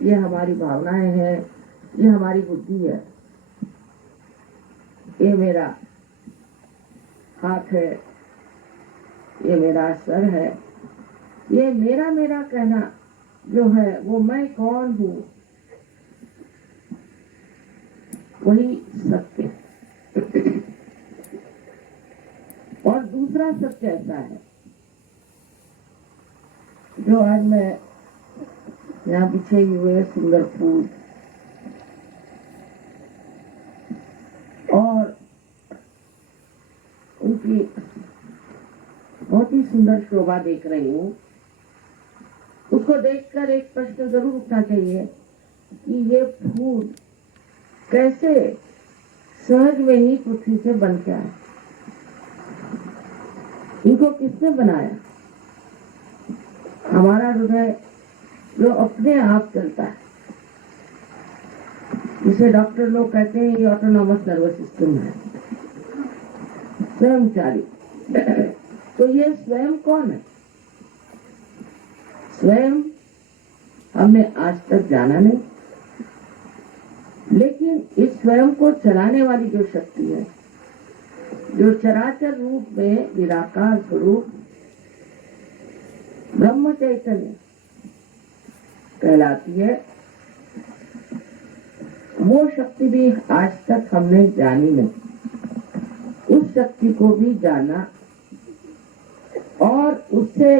ये हमारी भावनाएं हैं, ये हमारी बुद्धि है, ये मेरा हाथ है, ये मेरा सर है, ये मेरा मेरा कहना जो है वो मैं कौन हूँ, वही सत्य। और दूसरा सत्य ऐसा है जो आज मैं यहाँ बिछे हुए सुंदर फूल और उनकी बहुत ही सुंदर शोभा देख रही हूँ, उसको देखकर एक प्रश्न जरूर उठना चाहिए कि ये फूल कैसे सहज में ही पृथ्वी से बन के आए, इनको किसने बनाया? हमारा हृदय जो अपने आप चलता है, जिसे डॉक्टर लोग कहते हैं ये ऑटोनॉमस नर्वस सिस्टम है, स्वयंचालित। तो ये स्वयं कौन है? स्वयं हमने आज तक जाना नहीं, लेकिन इस स्वयं को चलाने वाली जो शक्ति है, जो चराचर रूप में निराकार स्वरूप ब्रह्म चैतन्य कहलाती है, वो शक्ति भी आज तक हमने जानी नहीं। उस शक्ति को भी जाना और उससे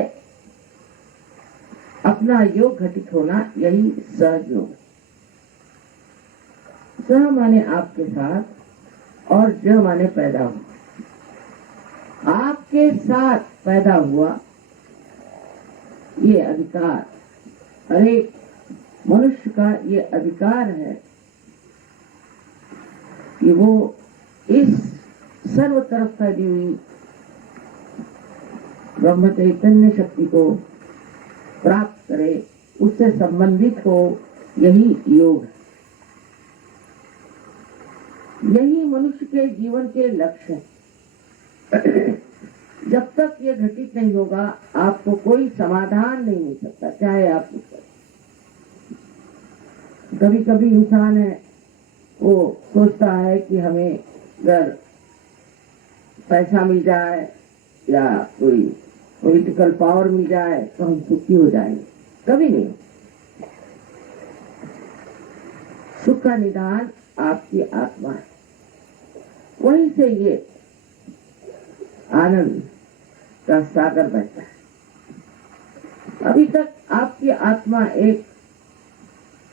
अपना योग घटित होना, यही सहज योग। सह माने आपके साथ और ज माने पैदा हुआ। आपके साथ पैदा हुआ ये अधिकार, हर एक मनुष्य का ये अधिकार है कि वो इस सर्व तरफ फैली हुई ब्रह्म चैतन्य शक्ति को प्राप्त करे, उससे संबंधित हो, यही योग है। यही मनुष्य के जीवन के लक्ष्य है। जब तक ये घटित नहीं होगा, आपको कोई समाधान नहीं मिल सकता, चाहे आप कभी कभी इंसान है वो सोचता है कि हमें अगर पैसा मिल जाए या कोई पॉलिटिकल पावर मिल जाए तो हम सुखी हो जाएंगे। कभी नहीं। सुख का निदान आपकी आत्मा है, वहीं से ये आनंद का सागर बहता है। अभी तक आपकी आत्मा एक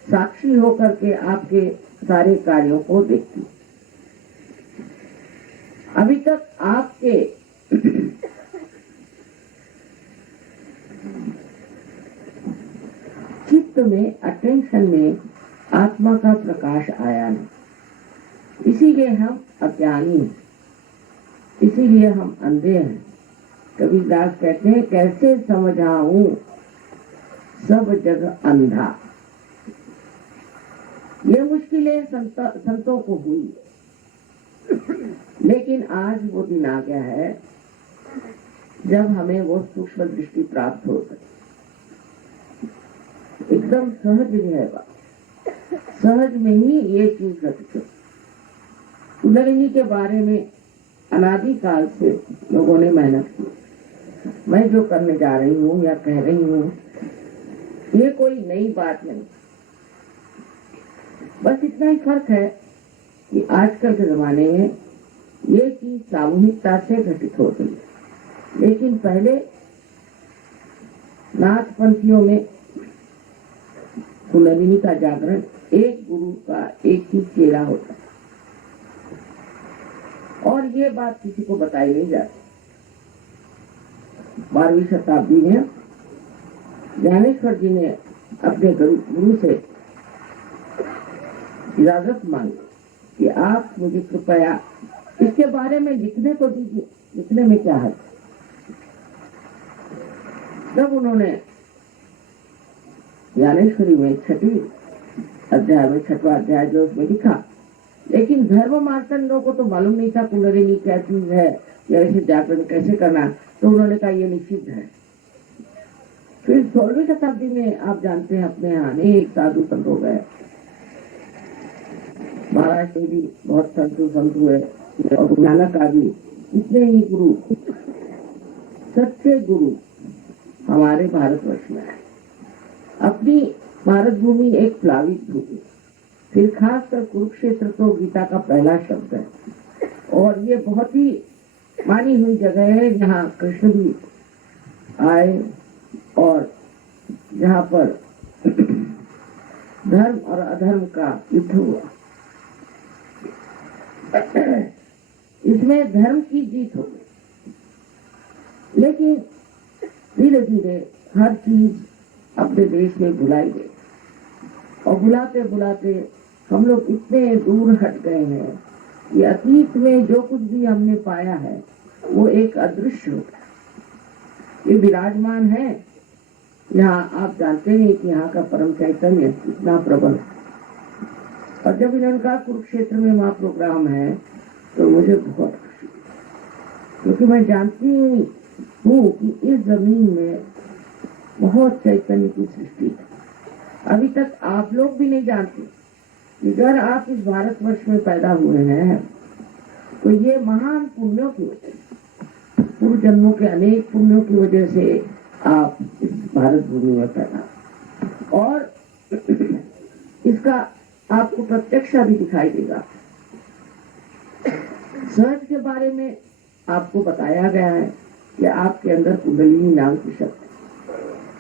साक्षी होकर के आपके सारे कार्यों को देखती। अभी तक आपके चित्त में, अटेंशन में आत्मा का प्रकाश आया नहीं। इसीलिए हम अज्ञानी हैं, इसीलिए हम अंधे हैं। कबीरदास कहते हैं, कैसे समझाऊं सब जग अंधा। ये मुश्किलें संतों को हुई, लेकिन आज वो दिन आ गया है जब हमें वो सूक्ष्म दृष्टि प्राप्त हो सके। एकदम सहज है बात, सहज में ही ये चीज घटित है। कुंडलिनी के बारे में अनादि काल से लोगों ने मेहनत की। मैं जो करने जा रही हूँ या कह रही हूँ, ये कोई नई बात नहीं। बस इतना ही फर्क है कि आजकल के जमाने में ये चीज सामूहिकता से घटित होती है, लेकिन पहले नाथ पंथियों में कुंडलिनी का जागरण एक गुरु का एक ही चेला होता है, और ये बात किसी को बताई नहीं जाती। 12वीं शताब्दी में ज्ञानेश्वर जी ने अपने गुरु से इजाजत मांगी कि आप मुझे कृपया इसके बारे में लिखने को दीजिए, लिखने में क्या है। तब उन्होंने ज्ञानेश्वरी में 6वीं अध्याय में 6वां अध्याय जो उसमें लिखा, लेकिन धर्म मार्तंडों को तो मालूम नहीं था कुंडलिनी क्या चीज है या इसे जागरण कैसे करना, तो उन्होंने कहा ये निषिद्ध है। फिर 16वीं शताब्दी में आप जानते हैं अपने यहाँ अनेक साधु संत हो गए, महाराष्ट्र में भी बहुत साधु संत हुए और गुरु नानक का भी इतने ही गुरु, सच्चे गुरु हमारे भारतवर्ष में है। अपनी भारत भूमि एक प्लावित भूमि, फिर खासकर कुरुक्षेत्र तो गीता का पहला शब्द है और ये बहुत ही मानी हुई जगह है जहाँ कृष्ण भी आए और जहाँ पर धर्म और अधर्म का युद्ध हुआ। इसमें धर्म की जीत हो गई, लेकिन धीरे धीरे हर चीज अपने देश में भुलाई गई और बुलाते बुलाते हम लोग इतने दूर हट गए हैं कि अतीत में जो कुछ भी हमने पाया है वो एक अदृश्य होता है। ये विराजमान है यहाँ, आप जानते हैं कि यहाँ का परम चैतन्य इतना प्रबल है। और जब इन्होंने कहा कुरुक्षेत्र में वहाँ प्रोग्राम है तो मुझे बहुत खुशी, क्योंकि मैं जानती हूँ कि इस जमीन में बहुत चैतन्य की सृष्टि है। अभी तक आप लोग भी नहीं जानते कि अगर आप इस भारतवर्ष में पैदा हुए हैं तो ये महान पुण्यों की वजह से, पूर्व जन्मों के अनेक पुण्यों की वजह से आप इस भारत भूमि में पैदा, और इसका आपको प्रत्यक्षा भी दिखाई देगा। सहज के बारे में आपको बताया गया है कि आपके अंदर कुंडलिनी नाम की शक्ति,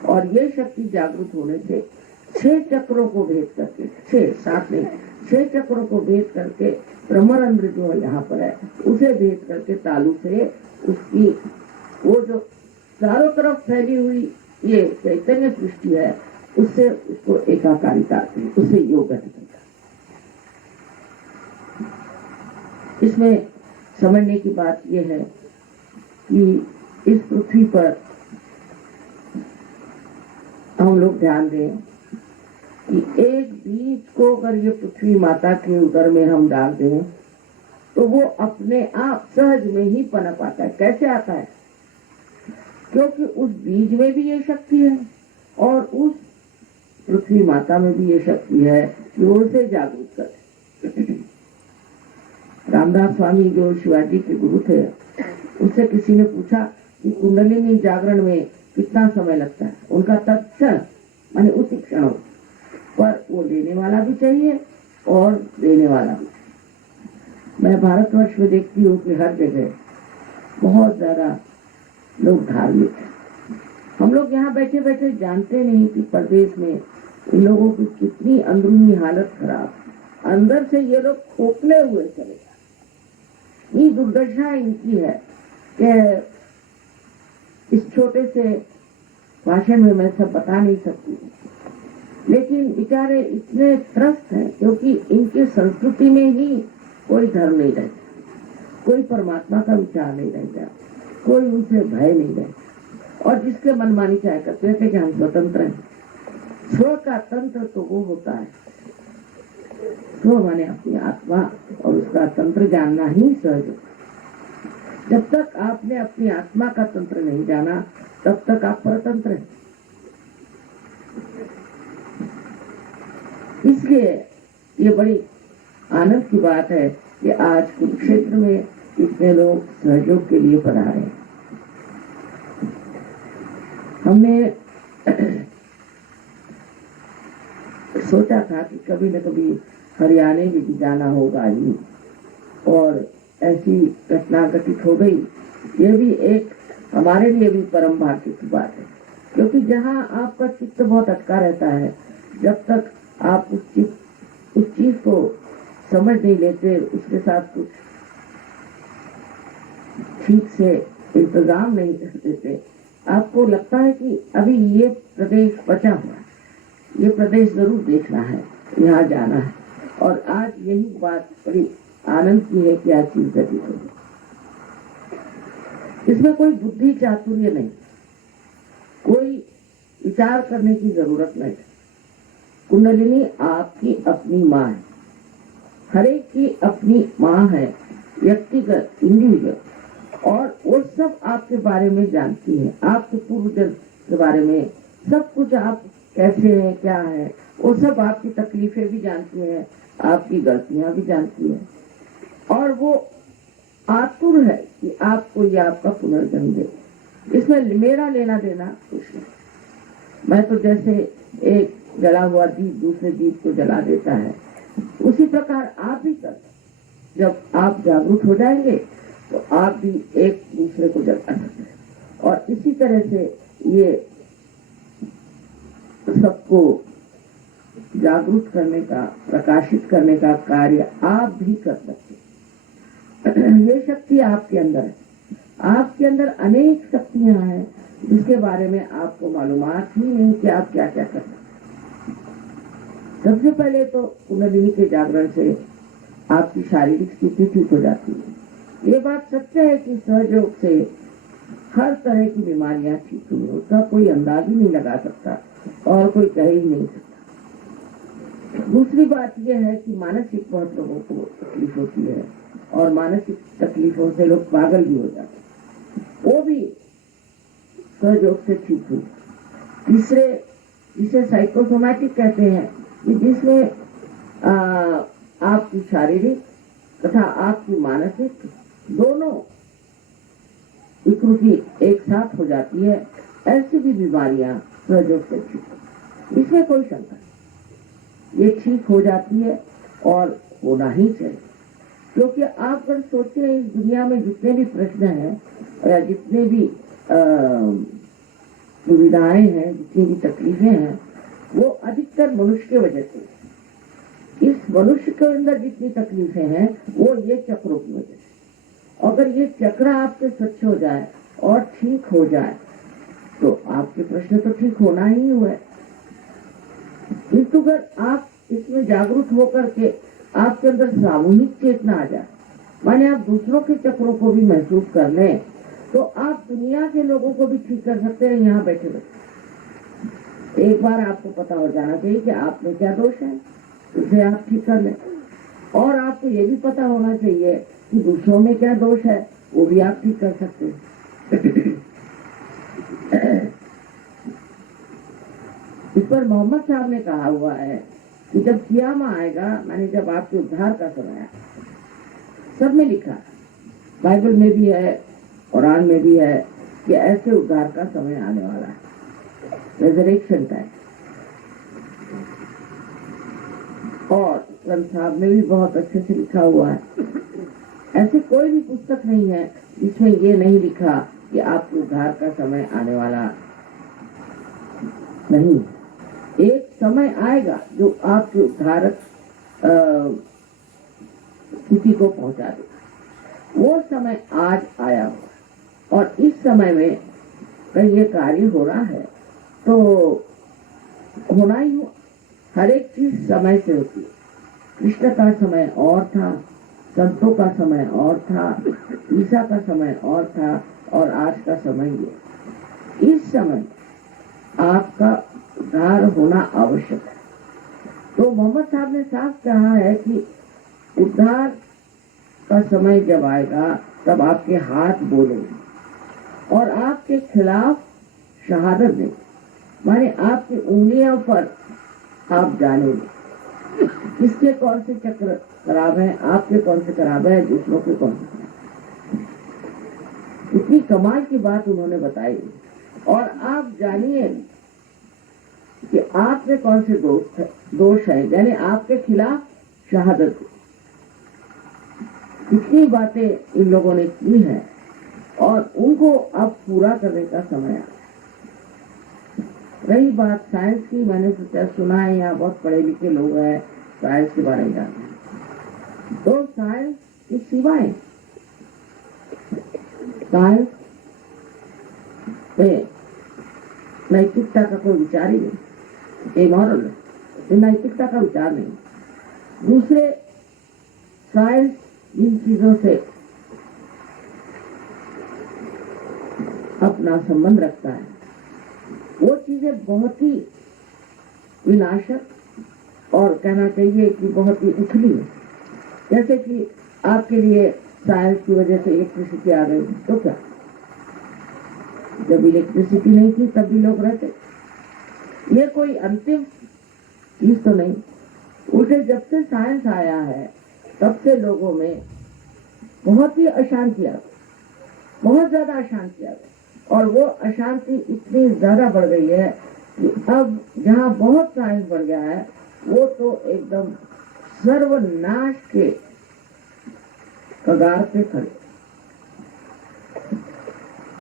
और ये शक्ति जागृत होने से 6 चक्रों को भेद करके, 6-7 नहीं, 6 चक्रों को भेद करके ब्रह्मरंध्र जो यहाँ पर है उसे भेद करके तालु से उसकी वो जो चारों तरफ फैली हुई ये चैतन्य सृष्टि है उससे उसको एकाकारिता आती है, उससे योग निकलता है। इसमें समझने की बात यह है कि इस पृथ्वी पर हम लोग ध्यान दें कि एक बीज को अगर ये पृथ्वी माता के उदर में हम डाल दें तो वो अपने आप सहज में ही पनप आता है। कैसे आता है? क्योंकि उस बीज में भी ये शक्ति है और उस पृथ्वी माता में भी ये शक्ति है कि वो उसे जागरूक करे। रामदास स्वामी जो शिवाजी के गुरु थे, उनसे किसी ने पूछा कि कुंडलिनी जागरण में कितना समय लगता है? उनका तत्क्षण माने उसी क्षण, पर वो लेने वाला भी चाहिए और देने वाला भी। मैं भारतवर्ष में देखती हूँ कि हर जगह बहुत ज्यादा लोग धार्मिक हैं। हम लोग यहाँ बैठे बैठे जानते नहीं कि प्रदेश में इन लोगों की कितनी अंदरूनी हालत खराब, अंदर से ये लोग खोखले हुए चले जाते। ये दुर्दशा इनकी है कि इस छोटे से भाषण में मैं सब बता नहीं सकती, लेकिन बेचारे इतने त्रस्त हैं क्योंकि इनके संस्कृति में ही कोई धर्म नहीं रहता, कोई परमात्मा का विचार नहीं रहता, कोई उनसे भय नहीं रहता, और जिसके मनमानी चाहे करते थे कि हम स्वतंत्र हैं। स्व का तंत्र तो वो होता है, स्व माने अपनी आत्मा, और उसका तंत्र जानना ही सहज होता है। जब तक आपने अपनी आत्मा का तंत्र नहीं जाना तब तक आप परतंत्र हैं। इसलिए ये बड़ी आनंद की बात है कि आज कुरुक्षेत्र में इतने लोग सहयोग के लिए पधारे हैं। हमने सोचा था कि कभी न कभी हरियाणा में भी जाना होगा ही, और ऐसी घटना घटित हो गई। ये भी एक हमारे लिए भी परम भाग्य की बात है, क्योंकि जहाँ आपका चित्त बहुत अटका रहता है, जब तक आप उस चीज को समझ नहीं लेते, उसके साथ कुछ ठीक से इंतजाम नहीं कर देते, आपको लगता है कि अभी ये प्रदेश बचा हुआ है, ये प्रदेश जरूर देखना है, यहाँ जाना है। और आज यही बात बड़ी आनंद की है कि आज चीज घटित होगी। इसमें कोई बुद्धि चातुर्य नहीं, कोई विचार करने की जरूरत नहीं। कुंडलिनी आपकी अपनी माँ है, हरेक की अपनी माँ है, व्यक्तिगत, इंडिविजुअल, और वो सब आपके बारे में जानती है, आपके पूर्व जन्म के बारे में सब कुछ आप कैसे हैं, क्या है, वो सब आपकी तकलीफें भी जानती है, आपकी गलतियां भी जानती है, और वो आतुर है कि आपको ये आपका पुनर्जन्म दे। इसमें मेरा लेना देना कुछ नहीं। मैं तो जैसे एक जला हुआ दीप दूसरे दीप को जला देता है, उसी प्रकार आप भी कर, जब आप जागरूक हो जाएंगे तो आप भी एक दूसरे को जगा सकते हैं। और इसी तरह से ये सबको जागरूक करने का, प्रकाशित करने का कार्य आप भी कर सकते हैं। ये शक्ति आपके अंदर है। आपके अंदर अनेक शक्तियां हैं जिसके बारे में आपको मालूमात ही नहीं कि आप क्या क्या कर सकते। सबसे पहले तो कुंडलिनी के जागरण से आपकी शारीरिक स्थिति ठीक हो जाती है। ये बात सत्य है कि सहयोग से हर तरह की बीमारियां ठीक हुई, उसका कोई अंदाज ही नहीं लगा सकता और कोई कह ही नहीं सकता। दूसरी बात यह है कि मानसिक बहुत लोगों को तकलीफ होती है और मानसिक तकलीफों से लोग पागल भी हो जाते हैं, वो भी सहयोग से ठीक हुई। तीसरे, जिसे साइकोसोमैटिक कहते हैं, कि जिसमें आपकी शारीरिक तथा आपकी मानसिक दोनों विकृति एक साथ हो जाती है, ऐसी भी बीमारियां सहयोग से ठीक, इसमें कोई शंका नहीं, ये ठीक हो जाती है और होना ही चाहिए। क्योंकि आप अगर सोचते हैं इस दुनिया में जितने भी प्रश्न हैं या जितने भी दुविधाएं हैं, जितनी भी तकलीफें हैं, वो अधिकतर मनुष्य के वजह से। इस मनुष्य के अंदर जितनी तकलीफें हैं वो ये चक्रों की वजह से। अगर ये चक्र आपके स्वच्छ हो जाए और ठीक हो जाए तो आपके प्रश्न तो ठीक होना ही हुआ है। किंतु अगर आप इसमें जागरूक होकर के आपके अंदर सामूहिक चेतना आ जाए, माने आप दूसरों के चक्रों को भी महसूस कर लें, तो आप दुनिया के लोगों को भी ठीक कर सकते हैं यहाँ बैठे बैठे। एक बार आपको पता हो जाना चाहिए कि आप में क्या दोष है, उसे आप ठीक कर लें। और आपको ये भी पता होना चाहिए कि दूसरों में क्या दोष है, वो भी आप ठीक कर सकते हैं। इस पर मोहम्मद साहब ने कहा हुआ है कि जब क़ियामा आएगा, माने जब आपके उद्धार का समय आएगा, सब में लिखा है, बाइबल में भी है, कुरान में भी है कि ऐसे उद्धार का समय आने वाला है, रेजरेक्शन टाइम। और रम साहब में भी बहुत अच्छे से लिखा हुआ है। ऐसे कोई भी पुस्तक नहीं है जिसमें ये नहीं लिखा कि आपके उद्धार का समय आने वाला नहीं। एक समय आएगा जो आपके उद्धारक स्थिति को पहुंचा देगा। वो समय आज आया हुआ और इस समय में कहीं ये कार्य हो रहा है तो होना ही हुआ। हर एक चीज समय से होती है। कृष्ण का समय और था, संतों का समय और था, ईसा का समय और था, और आज का समय ये। इस समय आपका उद्धार होना आवश्यक है। तो मोहम्मद साहब ने साफ कहा है कि उद्धार का समय जब आएगा तब आपके हाथ बोलेंगे और आपके खिलाफ शहादत देंगे, माने आपकी उंगलियों पर आप जानेंगे किसके कौन से चक्र खराब है, आपके कौन से खराब है, दूसरों के कौन से खराब। इतनी कमाल की बात उन्होंने बताई। और आप जानिए कि आप में कौन से दोष है, यानी आपके खिलाफ शहादत। इतनी बातें इन लोगों ने की हैं और उनको अब पूरा करने का समय आ। रही बात साइंस की, मैंने सोचा सुना है यहाँ बहुत पढ़े लिखे लोग हैं, साइंस के बारे में जानते हैं। तो साइंस की सिवाय साइंस में नैतिकता का कोई विचार ही नहीं, इमोरल नैतिकता का विचार नहीं। दूसरे, साइंस इन चीजों से अपना संबंध रखता है, वो चीजें बहुत ही विनाशक और कहना चाहिए कि बहुत ही उथली है। जैसे कि आपके लिए साइंस की वजह से इलेक्ट्रिसिटी आ गई, तो क्या, जब इलेक्ट्रिसिटी नहीं थी तब भी लोग रहते, ये कोई अंतिम चीज तो नहीं। उसे जब से साइंस आया है तब से लोगों में बहुत ही अशांति आ गई, बहुत ज्यादा अशांति आ गई। और वो अशांति इतनी ज्यादा बढ़ गई है कि अब जहाँ बहुत साइंस बढ़ गया है वो तो एकदम सर्वनाश के कगार पे खड़े।